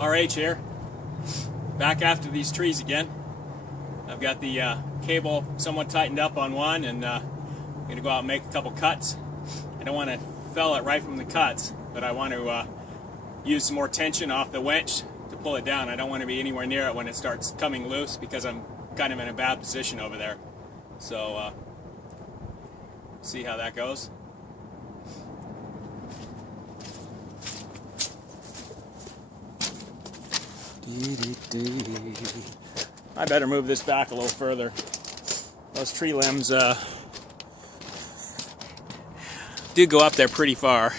RH here, back after these trees again. I've got the cable somewhat tightened up on one, and I'm going to go out and make a couple cuts. I don't want to fell it right from the cuts, but I want to use some more tension off the winch to pull it down. I don't want to be anywhere near it when it starts coming loose because I'm kind of in a bad position over there. So see how that goes. I better move this back a little further. Those tree limbs do go up there pretty far.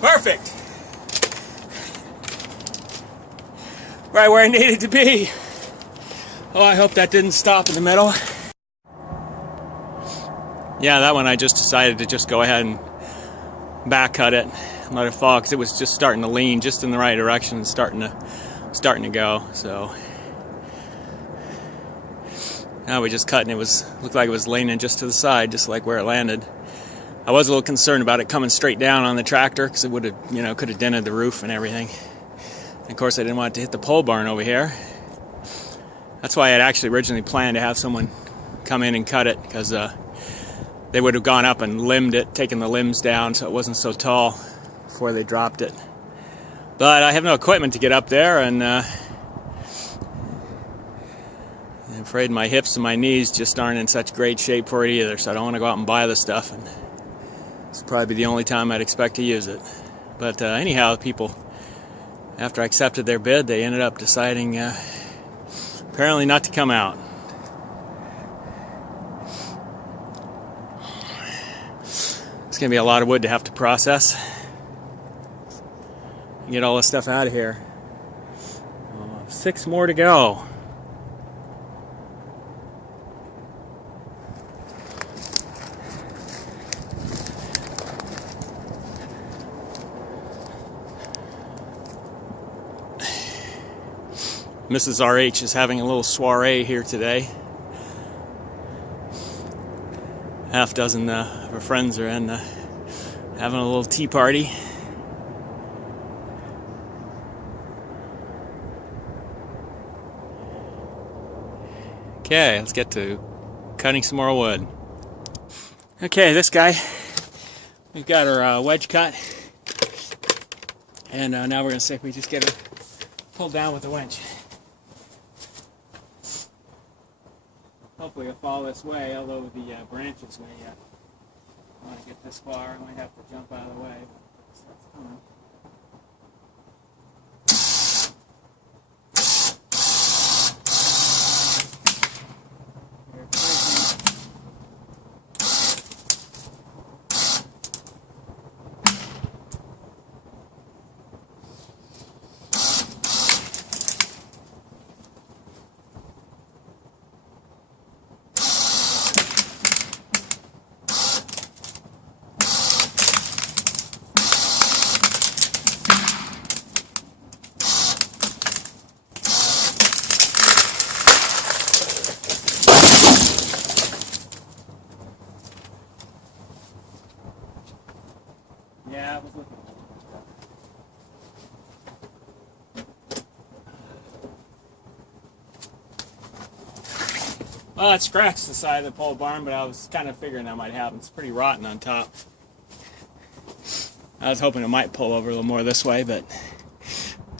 Perfect. Right where I needed to be. Oh, I hope that didn't stop in the middle. Yeah, that one I just decided to just go ahead and back cut it and let it fall because it was just starting to lean just in the right direction and starting to go. So now we just cut and looked like it was leaning just to the side, just like where it landed. I was a little concerned about it coming straight down on the tractor because it would have, could have dented the roof and everything. And of course, I didn't want it to hit the pole barn over here. That's why I had actually originally planned to have someone come in and cut it because they would have gone up and limbed it, taken the limbs down so it wasn't so tall before they dropped it. But I have no equipment to get up there, and I'm afraid my hips and my knees just aren't in such great shape for it either, so I don't want to go out and buy the stuff. And it's probably the only time I'd expect to use it. But anyhow, people, after I accepted their bid, they ended up deciding apparently not to come out. It's going to be a lot of wood to have to process. Get all this stuff out of here. 6 more to go. Mrs. RH is having a little soiree here today. Half dozen of her friends are in having a little tea party. Okay, let's get to cutting some more wood. Okay, this guy, we've got our wedge cut, and now we're going to see if we just get it pulled down with the winch. Hopefully it'll fall this way, although the branches may want to get this far. I might have to jump out of the way. But that's coming. Yeah, I was looking for stuff. Well, it scratched the side of the pole barn, but I was kind of figuring that might happen. It's pretty rotten on top. I was hoping it might pull over a little more this way, but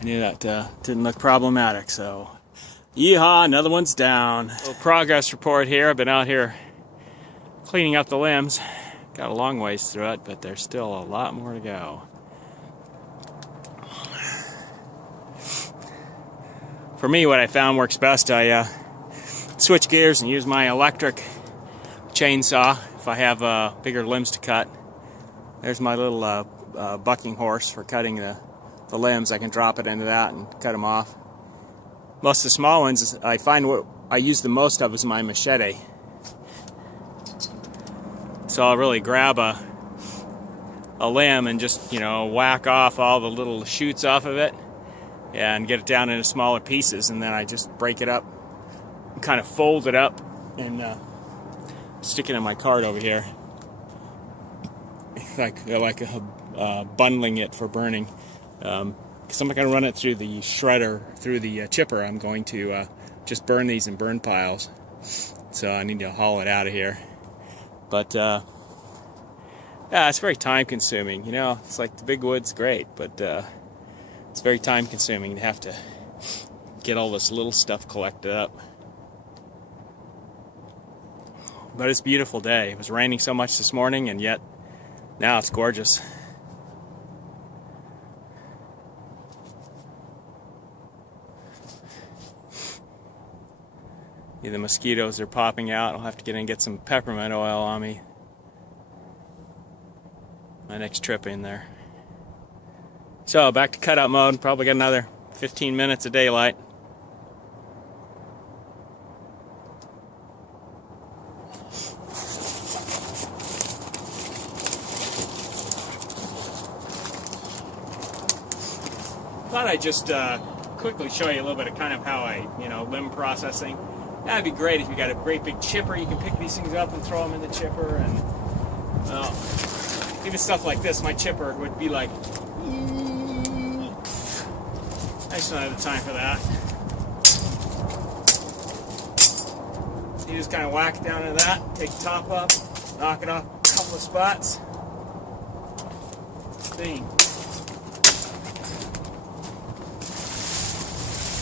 I knew that didn't look problematic, so yeehaw, another one's down. Little progress report here. I've been out here cleaning up the limbs. Got a long ways through it, but there's still a lot more to go. For me, what I found works best, I switch gears and use my electric chainsaw if I have bigger limbs to cut. There's my little bucking horse for cutting the limbs. I can drop it into that and cut them off. Most of the small ones, I find what I use the most of is my machete. So I'll really grab a limb and just, whack off all the little shoots off of it and get it down into smaller pieces, and then I just break it up, kind of fold it up, and stick it in my cart over here, like bundling it for burning. Because I'm not going to run it through the shredder, through the chipper. I'm going to just burn these in burn piles. So I need to haul it out of here. But yeah, it's very time consuming. It's like the big wood's great, but it's very time consuming to have to get all this little stuff collected up. But it's a beautiful day. It was raining so much this morning, and yet now it's gorgeous. Yeah, the mosquitoes are popping out. I'll have to get in and get some peppermint oil on me. My next trip in there. So back to cutout mode. Probably got another 15 minutes of daylight. Thought I'd just quickly show you a little bit of kind of how I, limb processing. That'd be great if you got a great big chipper. You can pick these things up and throw them in the chipper, and even stuff like this, my chipper would be like, I just don't have the time for that. You just kind of whack it down into that, take the top up, knock it off a couple of spots. Bing.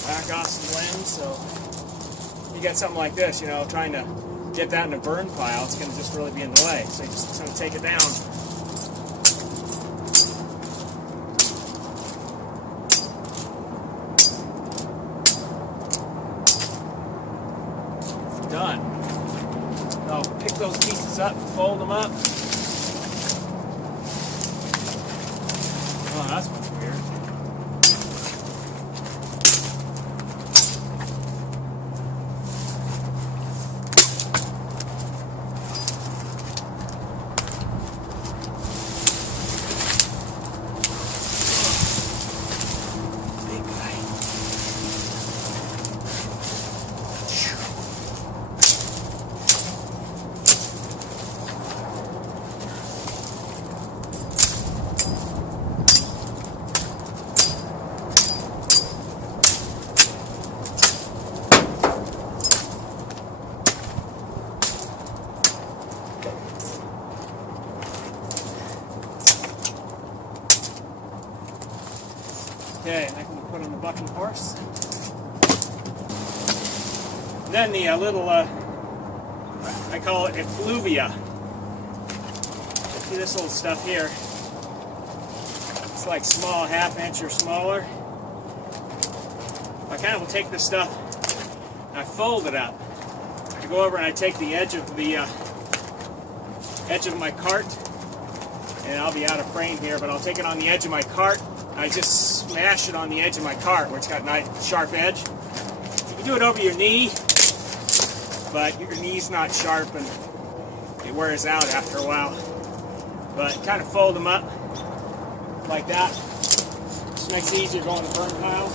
Whack off some limbs, so you got something like this, trying to get that in a burn pile, it's going to just really be in the way. So you're just going to take it down. It's done. So pick those pieces up, fold them up. Oh, that's much weird. Okay, and I can put on the bucking horse. And then the little, I call it effluvia. See this little stuff here? It's like small, ½ inch or smaller. I kind of will take this stuff and I fold it up. I go over and I take the edge of my cart, and I'll be out of frame here, but I'll take it on the edge of my cart. I just smash it on the edge of my cart where it's got a nice sharp edge. You can do it over your knee, but your knee's not sharp and it wears out after a while. But kind of fold them up like that. Just makes it easier going to burn piles.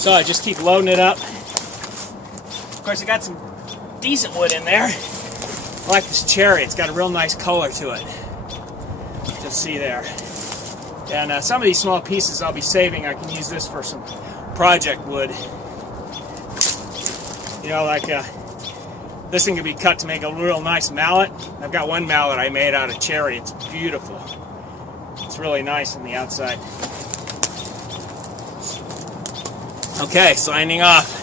So I just keep loading it up. Of course, I got some decent wood in there. I like this cherry. It's got a real nice color to it. Just see there. And some of these small pieces I'll be saving. I can use this for some project wood. You know, like this thing can be cut to make a real nice mallet. I've got one mallet I made out of cherry. It's beautiful. It's really nice on the outside. Okay, signing off.